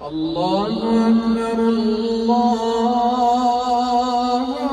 Allahu Ekber, Allahu Ekber.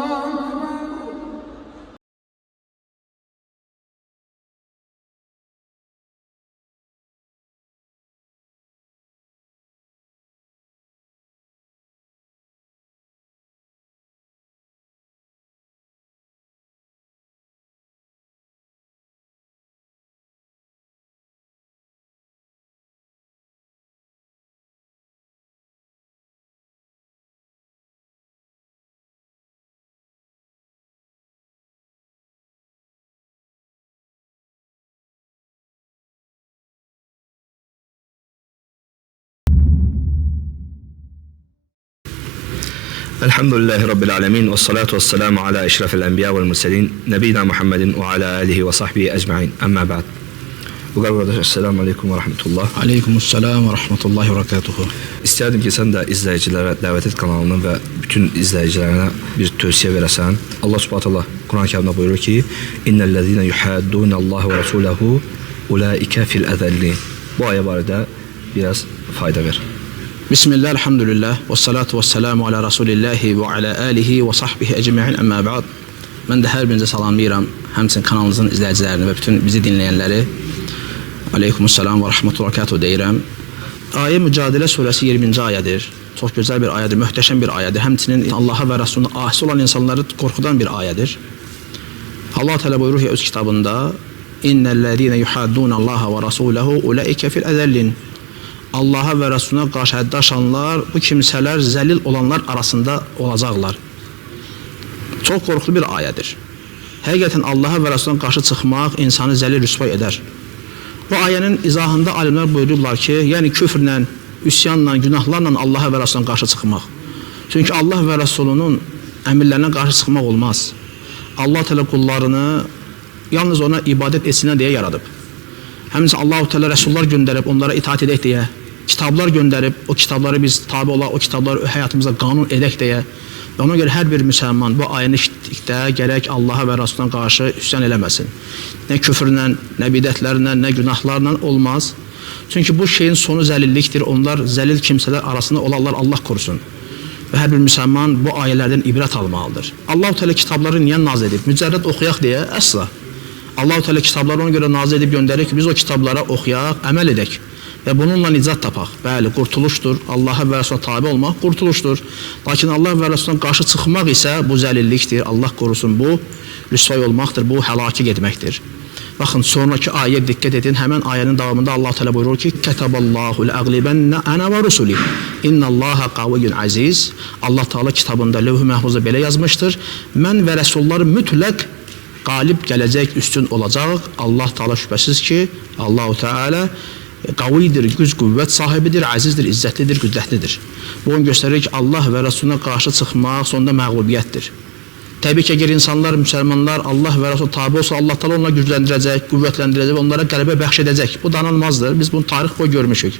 Elhamdülillahi Rabbil alemin ve salatu ve selamu ala eşrafil enbiya vel murselin nebina Muhammedin ve ala alihi ve sahbihi ecma'in. Amma ba'd. Ugar kardeş, esselamu aleyküm ve rahmetullah. Aleykümselam ve rahmetullahi ve berekatuhu. İsterdim ki sen de izleyicilere Davet Et kanalının ve bütün izleyicilerine bir tövsiye veresen. Allah subhanahu Kur'an-ı Kerim'de buyurur ki İnnellezine yuhaddûne Allah ve Resulehu ulaike fil ezellin. Bu aya barədə biraz fayda ver. Bismillah, elhamdülillah, ve salatu ve selamu ala Resulillahi ve ala alihi ve sahbihi ecma'in, amma ba'd. Mən də hər birinizə salamlayıram, həmçinin kanalımızın izləyicilərini və bütün bizi dinləyənləri. Aleykümselam ve rahmetullahi ve berekatuhu deyirəm. Ayə Mücadilə surəsi 20-ci ayədir. Çox gözəl bir ayədir, möhtəşəm bir ayədir. Həmçinin Allaha və Rasuluna asi olan insanları qorxudan bir ayədir. Allah Teala buyurur ki öz kitabında: İnnellezine yuhaddun Allaha ve Rasulehu ulaike fil ezellin. Allaha və Rasuluna qarşı həddə aşanlar, bu kimsələr zəlil olanlar arasında olacaqlar. Çox qorxulu bir ayədir. Həqiqətən Allaha və Rasuluna qarşı çıxmaq insanı zəlil rüsvay edər. Bu ayənin izahında alimlər buyururlar ki, yəni küfrlə, üsyanla, günahlarla Allaha və Rasuluna qarşı çıxmaq. Çünki Allah və Rasulunun əmirlərinə qarşı çıxmaq olmaz. Allah Teala qullarını yalnız ona ibadət etsinlər deyə yaradıb. Həmçinin Allah-u Teala rəsullar göndərib, onlara itaat edək deyə, kitablar göndərib, o kitabları biz tabi olaq, o kitabları həyatımıza qanun edək deyə. Və ona görə hər bir müsəlman bu ayəni eşitdikdə gərək Allaha və Rasuluna qarşı üsyan eləməsin. Nə küfrlə, nə bidətlərlə, nə günahlarla olmaz. Çünki bu şeyin sonu zəlillikdir. Onlar zəlil kimsələr arasında olarlar, Allah korusun. Və hər bir müsəlman bu ayələrdən ibrət almalıdır. Allah-u Teala kitabları niyə nazil edib? Mücərrəd oxuyaq deyə? Əsla. Allah-u Teala kitabları ona görə nazil edib göndərir ki, biz o kitablara oxuyaq, əməl edək və bununla nicat tapaq. Bəli, qurtuluşdur. Allaha və Rasuluna tabi olmaq qurtuluşdur. Lakin Allah və Rasuluna qarşı çıxmaq isə bu zəlillikdir. Allah qorusun, bu rüsvay olmaqdır, bu həlaki getməkdir. Baxın, sonraki ayəyə diqqət edin. Həmən ayənin davamında Allah Teala buyurur ki: "Kataballahu l-əğlibənə ana və rusuli. İnnallaha qaviyyun aziz." Allah Teala kitabında Levh-i Məhfuzda belə yazmışdır: "Mən və rəsullar mütləq qalib gələcək, üstün olacaq." Allah Teala şübhəsiz ki, Allah-u Teala qavidir, güc qüvvət sahibidir, əzizdir, izzətlidir, qüdrətlidir. Bu onu göstərir ki, Allah və Rasuluna qarşı çıxmaq sonunda məğlubiyyətdir. Təbii ki, əgər insanlar, müsəlmanlar Allah və Rasul tabi olsa, Allah Teala onları gücləndirəcək, qüvvətləndirəcək və onlara qələbə bəxş edəcək. Bu danılmazdır. Biz bunu tarix boyu görmüşük.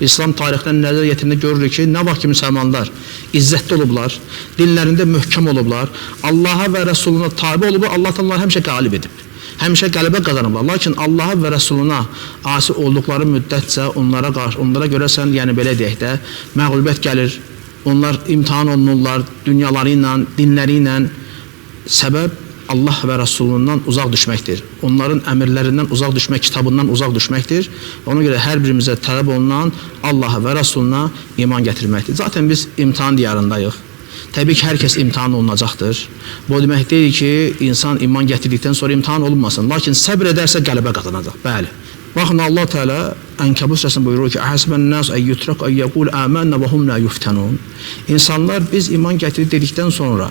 İslam tarixdən nəzər yetirində görürük ki, nə vaxt ki müsəlmanlar izzətli olublar, dinlərində möhkəm olublar, Allaha və Rasuluna tabi olublar, Allah Teala onları həmişə qalib edib. Həmişə qələbə qazanıblar. Lakin Allaha və Rasuluna asi olduqları müddətcə onlara görəsən, yəni belə deyək də, məğlubiyyət gəlir. Onlar imtahan olunurlar dünyaları ilə, dinləri ilə. Səbəb Allah və Rasulundan uzaq düşməkdir. Onların əmirlərindən uzaq düşmək, kitabından uzaq düşməkdir. Ona görə hər birimizə tələb olunan Allaha və Rasuluna iman gətirməkdir. Zaten biz imtahan diyarındayıq. Təbii ki, hər kəs imtahan olunacaqdır. Bu demək deyil ki, insan iman gətirdikdən sonra imtahan olunmasın. Lakin səbr edərsə qələbə qazanacaq. Bəli. Baxın, Allah Teala Ənkəbut surəsində buyurur ki: "Əhəsbən-nəs əyyutrak əyyəqul əmənnə və hum la yuftanun." İnsanlar biz iman gətirdik dedikdən sonra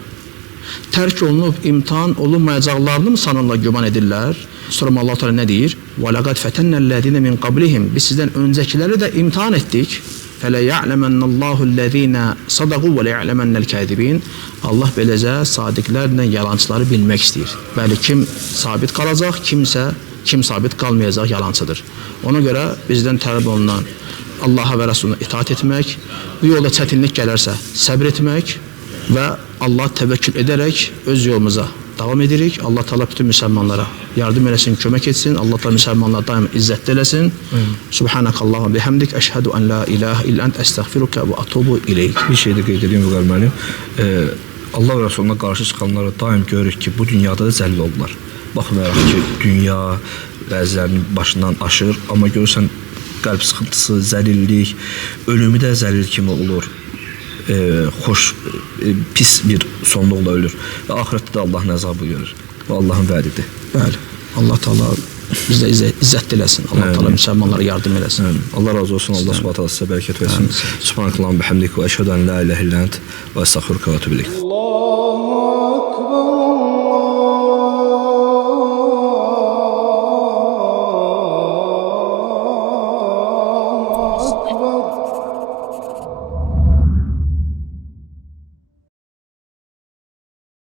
tərk olunub imtahan olunmayacaqlarını mı sanırlar, güman edirlər? Sonra Allah Teala nə deyir? "Və laqad fətənnəl-ləzîne min qablihim." Biz sizdən öncəkiləri də imtahan etdik. "Fələ ya'lemennallahu-llezîne sadaqu və ya'lemennel-kâzibîn." Allah beləcə sadiqlərlə yalancıları bilmək istəyir. Bəli, kim sabit qalacaq, kim sabit qalmayacaq yalancıdır. Ona görə bizdən tələb olunan Allaha və Rasuluna itaat etmək, bu yolda çətinlik gələrsə səbr etmək və Allah təvəkkül edərək öz yolumuza davam edirik. Allah Taala bütün müsəlmanlara yardım eləsin, kömək etsin. Allah Taala müsəlmanlara daim izzətli eləsin. Subhanakallahumma bihamdik əşhadu an la ilahe illa ent estağfiruka və atubu ileyk. Bir şey də qeyd edeyim Vüqar müəllim. Allah və Rəsuluna qarşı çıxanlara daim görürük ki, bu dünyada da zəllil oldular. Baxmayaraq ki, dünya bəzilərinin başından aşır, amma görürsən qəlb sıxıntısı, zəlillik, ölümü də zəlil kimi olur. Pis bir sonluqla ölür. Və axirətdə də Allahın əzabı görür. Və Allahın vədidir. Bəli. Allah Taala bizə izzət eləsin. Allah Taala müsəlmanlara yardım eləsin. Allah razı olsun. Allah Subhanahu taala sizə bərəkət versin. Subhanakallahumma bihamdik və əşhadu an la ilahe illa ent və estəğfiruka və etûbü ileyk.